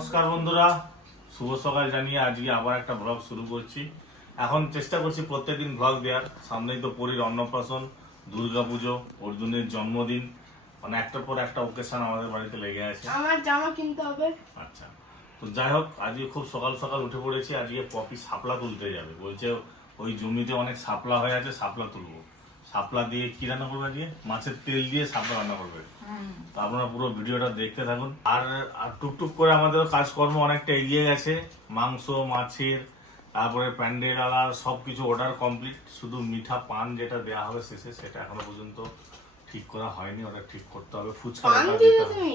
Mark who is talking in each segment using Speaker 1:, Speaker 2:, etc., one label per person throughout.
Speaker 1: নমস্কার বন্ধুরা। শুভ সকাল জানিয়ে আজকে আবার একটা ব্লগ শুরু করছি। এখন চেষ্টা করছি প্রত্যেকদিন ব্লগ দেওয়ার। সামনেই তো পুরীর অন্নপ্রাশন দুর্গাপুজো অর্জুনের জন্মদিন। মানে একটার পর একটা ওকেশন আমাদের বাড়িতে লেগে আছে।
Speaker 2: আমার জামা কিনতে হবে।
Speaker 1: আচ্ছা। তো যাই হোক আজকে খুব সকাল সকাল উঠে পড়েছি। আজকে পপি সাপলা তুলতে যাবে। বলছে ওই জমিতে অনেক শাপলা হয়ে আছে সাপলা তুলবো। শাপলা দিয়ে কি রান্না করবে আজকে? মাছের তেল দিয়ে শাপলা রান্না করবে। তো আপনারা পুরো ভিডিওটা দেখতে থাকুন। আর আর টুকটুক করে আমাদের কাজকর্ম অনেকটা এগিয়ে গেছে। মাংস মাছের তারপরে প্যান্ডেল আলা সব কিছু অর্ডার কমপ্লিট শুধু মিঠা পান যেটা দেওয়া হবে শেষে সেটা এখনও পর্যন্ত ঠিক করা হয়নি। ওটা ঠিক করতে হবে। ফুচকা দিতে হবে।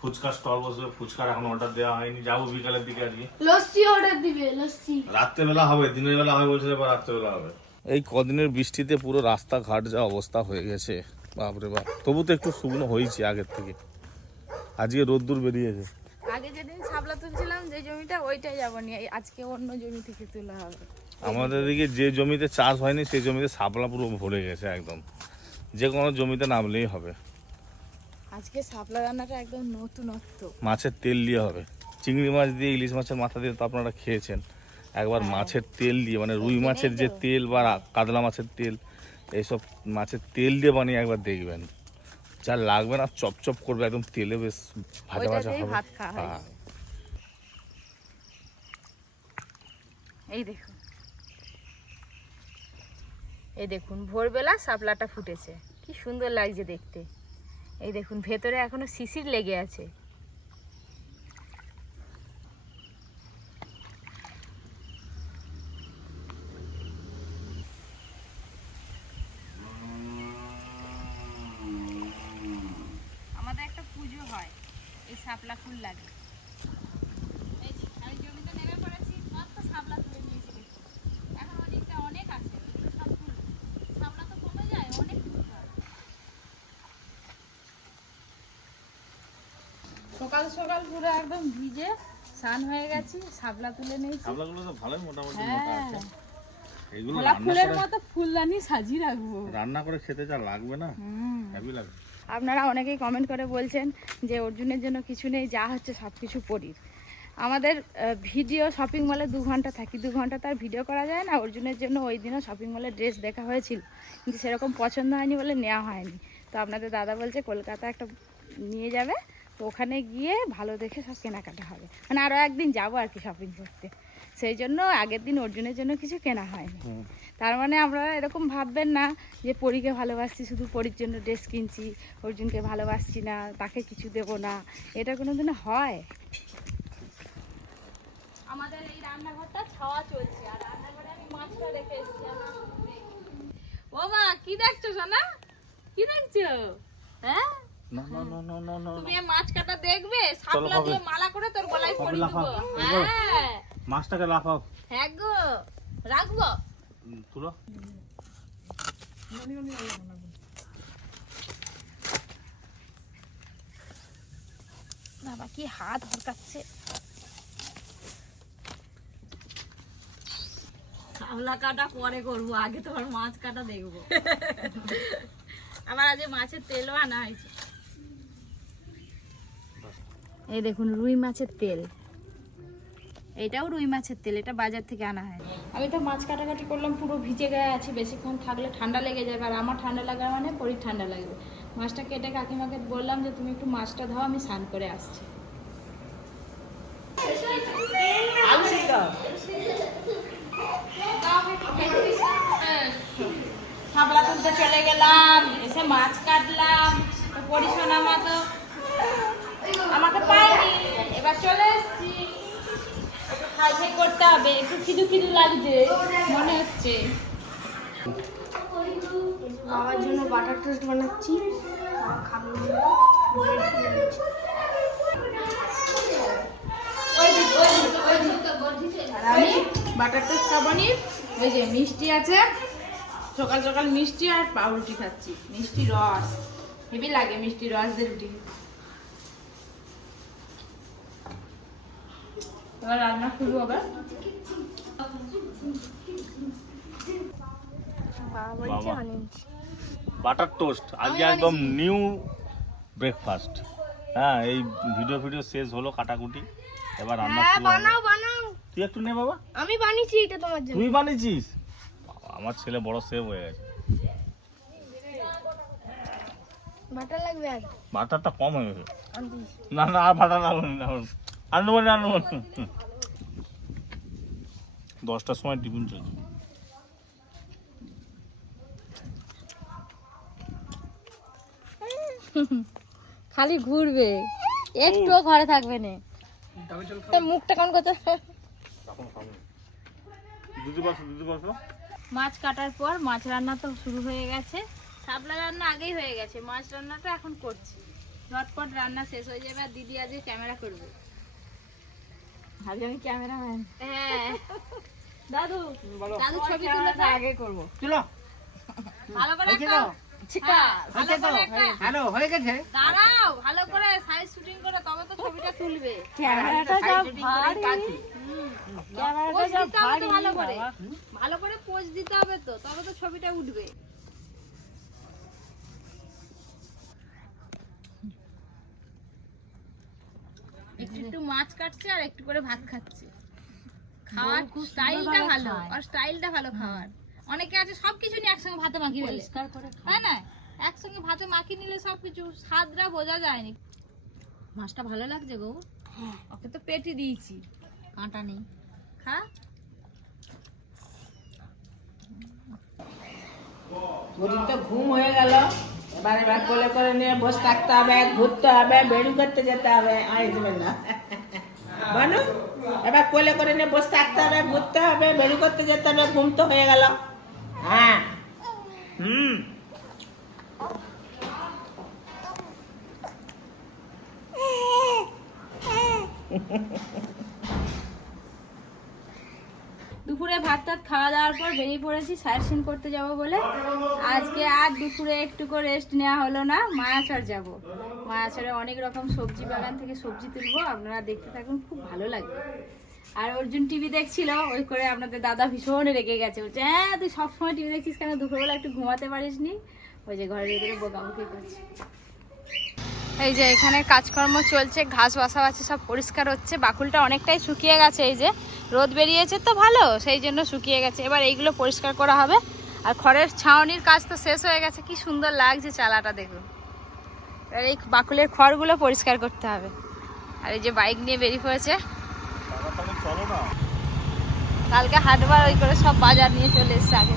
Speaker 1: ফুচকা স্টল বসবে। ফুচকার এখন অর্ডার দেওয়া হয়নি। যাব বিকালের দিকে আজকে।
Speaker 2: লস্যি অর্ডার দিবে লস্যি।
Speaker 1: রাত্রেবেলা হবে দিনের বেলা হবে বলছে রাত্রেবেলা হবে। এই কদিনের বৃষ্টিতে পুরো রাস্তাঘাট যা অবস্থা হয়ে গেছে বাপরে বাপ। তবু তো একটু শুকনো হয়েছে আগের থেকে। আজকে রোদ্দুর বেরিয়েছে।
Speaker 3: আগে যেদিন সাবলা তুলছিলাম যে জমিটা ওইটাই যাব নিয়ে। আজকে অন্য জমি থেকে তোলা হবে।
Speaker 1: আমাদের দিকে যে জমিতে চাষ হয়নি সেই জমিতে শাপলা পুরো ভরে গেছে একদম। যে কোনো জমিতে নামলেই হবে।
Speaker 3: আজকে সাপলা রান্নাটা একদম নতুনত্ব।
Speaker 1: মাছের তেল দিয়ে হবে। চিংড়ি মাছ দিয়ে ইলিশ মাছের মাথা দিয়ে তো আপনারা খেয়েছেন। একবার মাছের তেল দিয়ে মানে রুই মাছের যে তেল বা কাতলা মাছের তেল এইসব মাছের তেল দিয়ে বানিয়ে একবার দেখবেন। যা লাগবে না চপচপ করবে একদম তেলে বেশ ভাজা ভাজা হবে।
Speaker 3: হয়ে।
Speaker 1: হ্যাঁ।
Speaker 3: এই দেখুন। এই দেখুন ভোরবেলা শাপলাটা ফুটেছে। কি সুন্দর লাগছে দেখতে। এই দেখুন ভেতরে এখনও শিশির লেগে আছে আমাদের একটা পুজো হয় এই শাপলা ফুল লাগে এই যে, আমি জমিতে নেমে পড়েছি মাত্র শাপলা তুলে নিয়েছি দেখুন। এখন ওদিকটা অনেক আছে ওগুলো সব তুলবো। শাপলা তো কমে যায় অনেক তুলতে হবে। সকাল সকাল পুরো একদম ভিজে স্নান হয়ে গেছি শাপলা তুলে নিয়েছি।
Speaker 1: শাপলাগুলো তো ভালোই মোটামুটি
Speaker 3: হ্যাঁ।
Speaker 1: মোটা আছে। এগুলো
Speaker 3: গোলাপ ফুলের মতো ফুলদানি সাজিয়ে রাখব।
Speaker 1: রান্না করে খেতে যা লাগবে না হেভি লাগবে
Speaker 3: আপনারা অনেকেই কমেন্ট করে বলছেন যে অর্জুনের জন্য কিছু নেই যা হচ্ছে সব কিছু পরির। আমাদের ভিডিও শপিং মলে দু ঘণ্টা থাকি দু ঘণ্টা তার ভিডিও করা যায় না। অর্জুনের জন্য ওই দিনও শপিং মলে ড্রেস দেখা হয়েছিল কিন্তু সেরকম পছন্দ হয়নি বলে নেওয়া হয়নি। তো আপনাদের দাদা বলছে কলকাতা একটা নিয়ে যাবে তো ওখানে গিয়ে ভালো দেখে সব কেনাকাটা হবে। মানে আরও একদিন যাব আর কি শপিং করতে। সেই জন্য আগের দিন অর্জুনের জন্য কিছু কেনা হয়নি। তার মানে আমরা এরকম ভাববেন না যে পরীকে ভালোবাসছি শুধু পরীর জন্য ড্রেস কিনছি অর্জুনকে ভালোবাসছি না তাকে কিছু দেব না। এটা কোনো দিনও হয়? আমাদের এই রান্নাঘরটা ছাওয়া চলছে আর রান্নাঘরে আমি মাছটা রেখে এসেছি ও মা কি দেখছ সোনা? কি দেখছ? হ্যাঁ?
Speaker 1: না না না না না না
Speaker 3: তুমি মাছ কাটা দেখবে শাপলা দিয়ে মালা করে তোর গলায় পরিয়ে
Speaker 1: লাফাও।
Speaker 3: হ্যাঁ।
Speaker 1: মাছটাকে লাফাও।
Speaker 3: হ্যাঁ গো রাখব?
Speaker 1: তুলো।
Speaker 3: বাবা কি হাত হরকাচ্ছে। শাপলা কাটা পরে করব আগে তোমার মাছ কাটা দেখব। আবার আজ মাছের তেলও আনা হয়েছে। এই দেখুন রুই মাছের তেল। এটাও রুই মাছের তেল এটা বাজার থেকে আনা হয়। আমি তো মাছ কাটাকাটি করলাম পুরো ভিজে গায়ে আছে বেশিক্ষণ থাকলে ঠান্ডা লেগে যাবে আর আমার ঠান্ডা লাগার মানে পরীর ঠান্ডা লাগবে। মাছটা কেটে কাকিমাকে বললাম যে তুমি একটু মাছটা ধাও আমি স্নান করে আসছি। সাবলা তুলতে চলে গেলাম এসে মাছ কাটলাম তো পরিশোনা মতো চলে এসেছি। খাই খাই করতে হবে, একটু খিদু খিদু লাগছে, মনে হচ্ছে।
Speaker 2: বাবার জন্য বাটার টোস্ট বানাচ্ছি।
Speaker 3: আমি বাটার টোস্ট খাব নি। ওই যে মিষ্টি আছে। সকাল সকাল মিষ্টি আর পাউরুটি খাচ্ছি। মিষ্টি রস। হেবি লাগে মিষ্টি রস দিয়ে রুটি। এবার রান্না শুরু হবে।
Speaker 1: বাটার টোস্ট আজকে একদম নিউ ব্রেকফাস্ট। হ্যাঁ এই ভিডিও ভিডিও শেষ হলো কাটাকুটি। এবার রান্না
Speaker 2: হ্যাঁ
Speaker 1: শুরু
Speaker 2: বানাও বানাও।
Speaker 1: তুই একটু নে বাবা।
Speaker 2: আমি বানিয়েছি এটা তোমার জন্য।
Speaker 1: তুই বানিয়েছিস? আমার ছেলে বড় সেভ হয়ে গেছে।
Speaker 2: বাটার লাগবে আর?
Speaker 1: বাটারটা কম হয়ে গেছে। না না আর না আনব না। আনব না দশটার সময় টিফিন চলছে।
Speaker 3: খালি ঘুরবে। একটুও ঘরে থাকবে না। মুখটা কেমন করতে মাছ কাটার পর মাছ রান্না তো শুরু হয়ে গেছে। শাপলা রান্না আগেই হয়ে গেছে। মাছ রান্নাটা এখন করছি। ঝটপট রান্না শেষ হয়ে যাবে আর দিদি আজকে ক্যামেরা করবে।
Speaker 4: আজকে আমি ক্যামেরাম্যান।
Speaker 3: হ্যাঁ। দাদু দাদু ছবি তুলে
Speaker 4: আগে করব।
Speaker 3: ভালো করে একটা হ্যাঁ, ভালো করে একটা
Speaker 4: হ্যালো হয়ে গেছে?
Speaker 3: দাঁড়াও ভালো করে সাইজ শুটিং করে তবে তো ছবিটা তুলবে।
Speaker 4: ক্যামেরাটা যা ভারী।
Speaker 3: পোজ দিতে হবে ভালো করে। ভালো করে পোজ দিতে হবে তো তবে তো ছবিটা উঠবে। একটু একটু মাছ কাটছে আর একটু করে ভাত খাচ্ছে। খাওয়ার স্টাইলটা ভালো আর স্টাইলটা ভালো খাওয়ার। অনেকে আছে সবকিছু নিয়ে একসঙ্গে ভাতে মাখিয়ে
Speaker 4: পরিষ্কার করে
Speaker 3: তাই না? একসঙ্গে ভাতে মাখিয়ে নিলে সবকিছু স্বাদটা বোঝা যায়নি। মাছটা ভালো লাগছে গো। ওকে তো পেটি দিয়েছি। কাঁটা নেই। খা।
Speaker 4: ঘুম হয়ে গেল। এবার এবার কোলে করে নিয়ে বসে থাকতে হবে, ঘুরতে হবে, বেড়ি করতে যেতে হবে আসবে না বানু, এবার কোলে করে নিয়ে বসে থাকতে হবে, ঘুরতে হবে, বেড়ি করতে যেতে হবে, ঘুম তো হয়ে গেল। হ্যাঁ। হুম।
Speaker 3: দুপুরে ভাত টাত খাওয়া দাওয়ার পর বেরিয়ে পড়েছি সিন করতে যাব বলে। আজকে আর দুপুরে একটু করে রেস্ট নেওয়া হলো না মায়াচর যাব। মায়াচরে অনেক রকম সবজি বাগান থেকে সবজি তুলবো, আপনারা দেখতে থাকুন, খুব ভালো লাগবে। আর অর্জুন টিভি দেখছিল, ওই করে আপনাদের দাদা ভীষণ রেগে গেছে, বলছে হ্যাঁ তুই সবসময় টিভি দেখছিস কেন? দুপুরবেলা একটু ঘুমাতে পারিস নি ওই যে ঘরের ভিতরে বোকাবুকি করছে। এই যে এখানে কাজকর্ম চলছে, ঘাস বাসা বাসাবাসি সব পরিষ্কার হচ্ছে, বাকুলটা অনেকটাই শুকিয়ে গেছে, এই যে রোদ বেরিয়েছে তো ভালো, সেই জন্য শুকিয়ে গেছে। এবার এইগুলো পরিষ্কার করা হবে। আর খড়ের ছাউনির কাজ তো শেষ হয়ে গেছে, কি সুন্দর লাগছে চালাটা দেখুন। এবার এই বাকুলের খড়গুলো পরিষ্কার করতে হবে। আর এই যে বাইক নিয়ে বেরিয়ে পড়েছে। কালকে হাটবার ওই করে সব বাজার নিয়ে চলে এসছে আগে।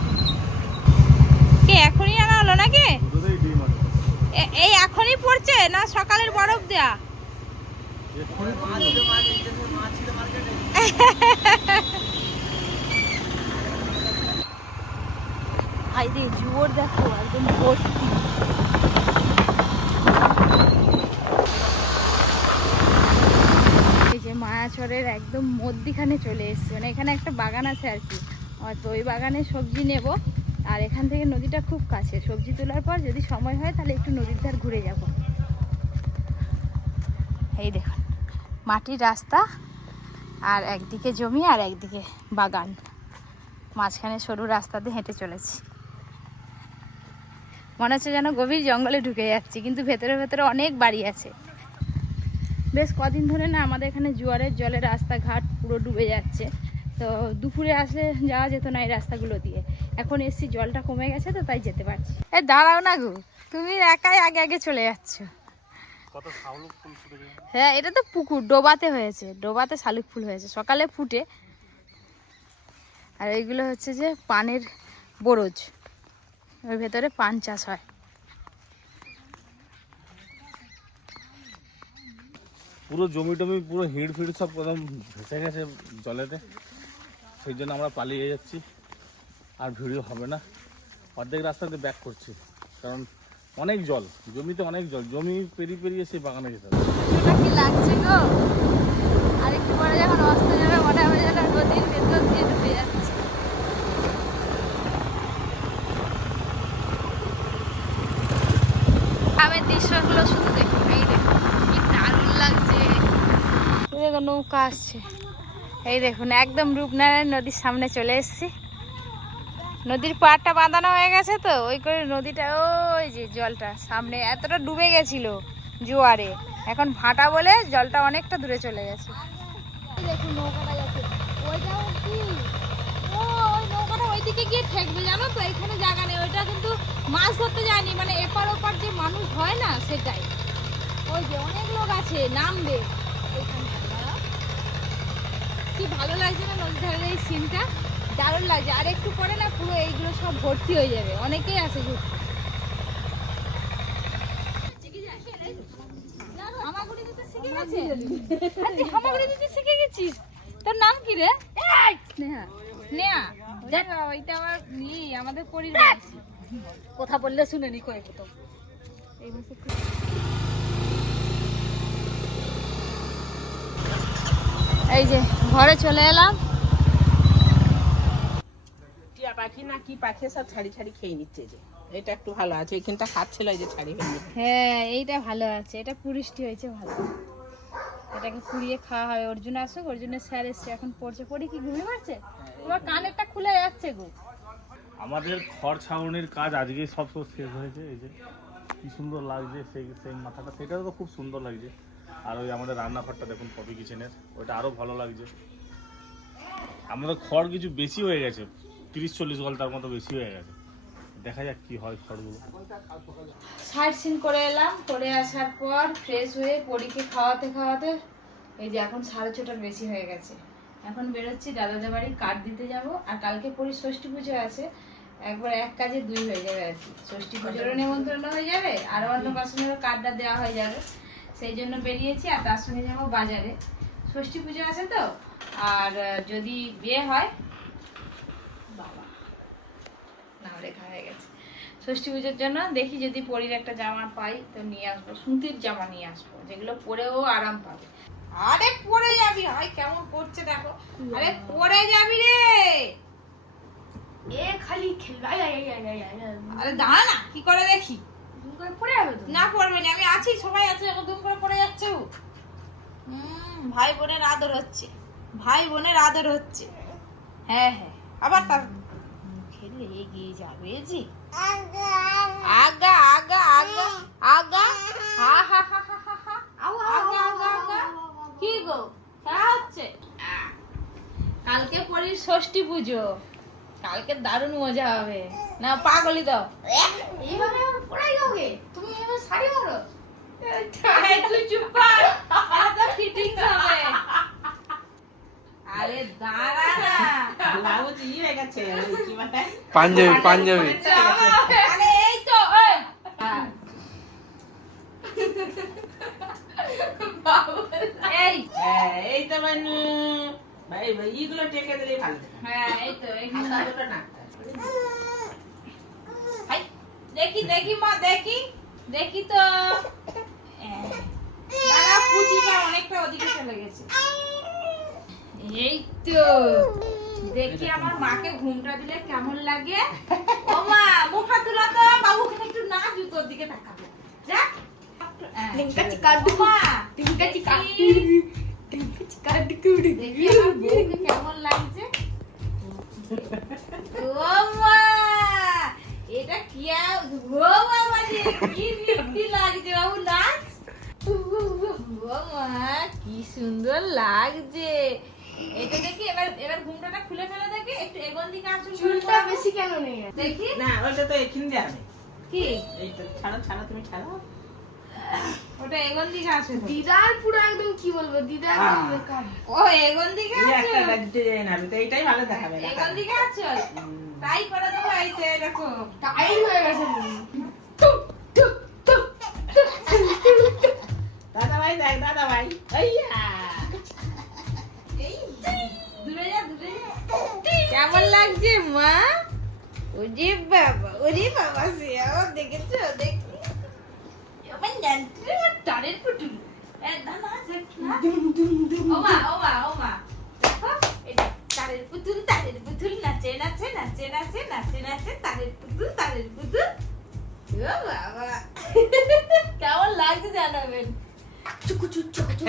Speaker 3: কি, এখনই আনা হলো নাকি
Speaker 1: দুটোতেই ডিম আছে
Speaker 3: এ- এই এখনই পড়ছে না সকালের বরফ দেয়া? ভাই দেখ জুয়োর দেখো, একদম এই যে মায়াচরের একদম মধ্যিখানে চলে এসছে মানে এখানে একটা বাগান আছে আর কি। তো ওই বাগানে সবজি নেব। আর এখান থেকে নদীটা খুব কাছে। সবজি তোলার পর যদি সময় হয়, তাহলে একটু নদীর ধার ঘুরে যাব। এই দেখুন, মাটির রাস্তা আর একদিকে জমি আর একদিকে বাগান। মাঝখানে সরু রাস্তা দিয়ে হেঁটে চলেছি। মনে হচ্ছে যেন গভীর জঙ্গলে ঢুকে যাচ্ছি, কিন্তু ভেতরে ভেতরে অনেক বাড়ি আছে। বেশ কদিন ধরে না আমাদের এখানে জোয়ারের জলে রাস্তাঘাট পুরো ডুবে যাচ্ছে। তো দুপুরে আসলে যাওয়া যেত না এই রাস্তাগুলো দিয়ে। এখন এসছি জলটা কমে গেছে তো তাই যেতে পারছি। এ দাঁড়াও না গো। তুমি একাই আগে আগে চলে যাচ্ছ। হ্যাঁ এটা তো পুকুর ডোবাতে হয়েছে। ডোবাতে শালুক ফুল হয়েছে। সকালে ফুটে। আর এইগুলো হচ্ছে যে পানের বরজ। ওর ভেতরে পান চাষ হয়।
Speaker 1: পুরো জমি টমি পুরো হিড় ফিড় সব একদম ভেসে গেছে জলেতে। সেই জন্য আমরা পালিয়ে যাচ্ছি। আর ভিডিও হবে না। অর্ধেক রাস্তাতে ব্যাক করছি। কারণ অনেক জল, জমিতে অনেক জল, জমি পেরিয়ে পেরিয়ে সেই বাগানে যেতে হবে।
Speaker 3: লাগছে গো? আর একটু পরে যখন যাবে নদীর দিয়ে যাচ্ছে। দৃশ্যগুলো এই লাগছে। নৌকা আসছে। এই দেখুন, একদম রূপনারায়ণ নদীর সামনে চলে এসেছি। নদীর পাড়টা বাঁধানো হয়ে গেছে তো, ওই করে নদীটা, ওই যে জলটা সামনে এতটা ডুবে গেছিল জোয়ারে। এখন ভাটা বলে জলটা অনেকটা দূরে চলে গেছে। গিয়ে ঠেকবে, জানো তো? এখানে জায়গা নেই, ওইটা কিন্তু মাছ ধরতে মানে এপার ওপার যে মানুষ হয় না, সেটাই। ওই যে অনেক লোক আছে, নামবে। কি ভালো লাগছে না নদীর ধারের এই সিনটা দারুণ লাগছে। আর একটু পরে না পুরো এইগুলো সব ভর্তি হয়ে যাবে। অনেকেই আছে ঘুরতে হামাগুড়ি দিতে শিখে গেছিস? তোর নাম কি রে? স্নেহা। স্নেহা? দেখ। এটা আমার ই আমাদের পরিবার কথা বললে শুনে নি কয়েক তো এই যে ঘরে চলে এলাম।
Speaker 4: টিয়া পাখি না কি পাখি সব ছাড়ি ছাড়ি খেয়ে নিচ্ছে যে। এটা একটু ভালো আছে এখানটা খাচ্ছিল এই যে ছাড়ি হয়ে
Speaker 3: হ্যাঁ এইটা ভালো আছে এটা পুরিষ্টি হয়েছে ভালো। এটাকে পুড়িয়ে খাওয়া হবে অর্জুন আসুক অর্জুনের স্যার এসছে এখন পড়ছে। পড়ে কি ঘুমিয়ে মারছে তোমার কানেরটা খুলে যাচ্ছে গো।
Speaker 1: আমাদের খড় ছাউনির কাজ আজকে সব সব শেষ হয়েছে এই যে কি সুন্দর লাগছে সেই সেই মাথাটা সেটাও তো খুব সুন্দর লাগছে। আর ওই আমাদের রান্নাঘরটা দেখুন কপি কিচেনের ওইটা আরও ভালো লাগছে। আমাদের খড় কিছু বেশি হয়ে গেছে তিরিশ চল্লিশ ঘণ্টার মতো বেশি হয়ে গেছে। দেখা যাক কি হয় খড়গুলো
Speaker 3: সাইড সিন করে এলাম, করে আসার পর ফ্রেশ হয়ে পরীকে খাওয়াতে খাওয়াতে এই যে এখন সাড়ে ছটার বেশি হয়ে গেছে। এখন বেরোচ্ছি, দাদাদের বাড়ি কার্ড দিতে যাব। আর কালকে পরি ষষ্ঠী পুজো আছে। একবার এক কাজে দুই হয়ে যাবে আর কি। ষষ্ঠী পুজোরও নেমন্ত্রণ হয়ে যাবে আর অন্য অন্নপ্রাশনেরও কার্ডটা দেওয়া হয়ে যাবে। সেই জন্য বেরিয়েছি, আর তার সঙ্গে যাব বাজারে। ষষ্ঠী পুজো আছে তো, আর যদি বিয়ে হয় বাবা নাম লেখা হয়ে গেছে। ষষ্ঠী পুজোর জন্য দেখি যদি পরীর একটা জামা পাই তো নিয়ে আসব। সুতির জামা নিয়ে আসব যেগুলো পরেও আরাম পাবে। আরে পরে যাবি হয় কেমন করছে দেখো। আরে পরে যাবি রে!
Speaker 2: এ খালি খেলবে
Speaker 3: আরে দাঁড়া না কি করে দেখি?
Speaker 2: যাবে
Speaker 3: না পড়বে না আমি আছি সবাই আছে দুম করে পড়ে যাচ্ছে। ও হুম ভাই বোনের আদর হচ্ছে ভাই বোনের আদর হচ্ছে। হ্যাঁ হ্যাঁ আবার তার এগিয়ে যাবে যে আগা আগা আগা আগা হা হা হা হা হা হা। আগা আগা আগা। কি গো? খেলা হচ্ছে? কালকে পরির ষষ্ঠী পুজো। কালকে দারুণ মজা হবে। না পাগলি দাও
Speaker 2: এইভাবে পড়াই যাবে তুমি এবার শাড়ি
Speaker 3: আরে তুই চুপ কর। তো হবে। আরে দাঁড়া না।
Speaker 4: ব্লাউজ ই হয়ে গেছে। কি বলে?
Speaker 5: পাঞ্জাবি পাঞ্জাবি।
Speaker 3: আরে এই তো এই। এই।
Speaker 4: হ্যাঁ, তো মানে ভাই ভাই এইগুলো টেকে দিলেই ভালো।
Speaker 3: হ্যাঁ এই তো এই
Speaker 4: হাতা না
Speaker 3: দেখি দেখি মা দেখি। দেখি তো। হ্যাঁ। দাঁড়া পুচিটা অনেকটা ওদিকে চলে গেছে। এই তো দেখি আমার মাকে ঘুমটা দিলে কেমন লাগে। ও মা মুখটা তুলো তো বাবুকে একটু না জুতোর দিকে তাকাবো। যা।
Speaker 2: টিঙ্কা চিকা টিঙ্কা চিকা
Speaker 3: এবার ঘুমটাটা খুলে ফেলে দেখি একটু এগোন দিকে আসুন
Speaker 2: চুলটা বেশি কেন নেই
Speaker 3: দেখি।
Speaker 4: না ওটা তো এখানে দেওয়া হবে
Speaker 3: কি?
Speaker 4: এই তো ছাড়ো ছাড়ো তুমি ছাড়ো।
Speaker 3: ওটা এগোন দিকে আসুন।
Speaker 2: দিদার পুরো একদম কি বলব দিদার
Speaker 3: ও এগোন দিকে
Speaker 4: এই একটা ডিজাইন হবে তো এইটাই ভালো দেখাবে
Speaker 3: এগোন দিকে আসুন। তাই করে দেবো এই তো এরকম।
Speaker 2: টাইম হয়ে গেছে।
Speaker 4: দাদা ভাই দেখ দাদা ভাই
Speaker 3: যা কেমন লাগছে মা? ওরে বাবা ওরে বাবা সে আমার দেখেছ দেখি? আমার আমার পুটুল দেখো এটা তারের পুতুল তারের পুতুল নাচে নাচে নাচে নাচে নাচে নাচে তারের পুতুল তারের পুতুল। ও বাবা। কেমন লাগছে জানাবেন?
Speaker 2: চুকু চুক চুকু চুক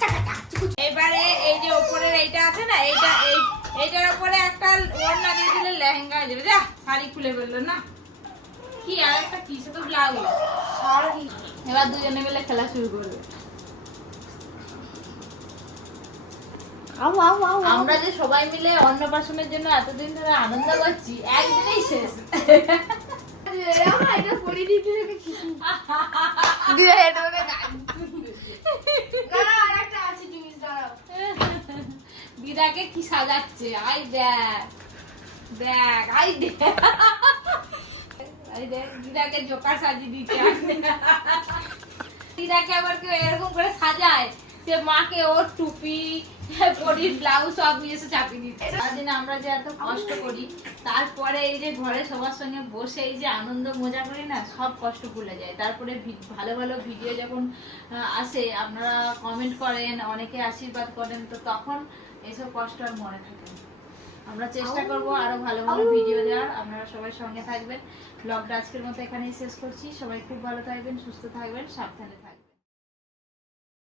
Speaker 2: চাকা চাক চুকু।
Speaker 3: এবারে এই যে ওপরের এইটা আছে না এইটা এই এইটার উপরে একটা ওড়না দিয়ে দিলে লেহেঙ্গা যা শাড়ি খুলে ফেলল না? কি আর একটা কি সে তো ব্লাউজ এবার দুজনে মিলে খেলা শুরু করবে। আমরা যে সবাই মিলে অন্নপ্রাশনের জন্য এতদিন ধরে আনন্দ করছি একদিনেই শেষ। দিদাকে কি সাজাচ্ছে? আই দেখ দেখ, আই দেখ। আই দেখ, দিদাকে জোকার সাজিয়ে দিদাকে আবার কেউ এরকম করে সাজায় সে মাকে ওর টুপি, পরির ব্লাউজ সব নিয়ে এসে চাপিয়ে দিচ্ছে। সারাদিন আমরা যে এত কষ্ট করি, তারপরে এই যে ঘরে সবার সঙ্গে বসে এই যে আনন্দ মজা করি না, সব কষ্ট ভুলে যায়। তারপরে ভালো ভালো ভিডিও যখন আসে, আপনারা কমেন্ট করেন, অনেকে আশীর্বাদ করেন, তো তখন এসব কষ্ট আর মনে থাকে আমরা চেষ্টা করব আরও ভালো ভালো ভিডিও দেওয়ার। আপনারা সবাই সঙ্গে থাকবেন। ব্লগটা আজকের মতো এখানেই শেষ করছি। সবাই খুব ভালো থাকবেন সুস্থ থাকবেন সাবধানে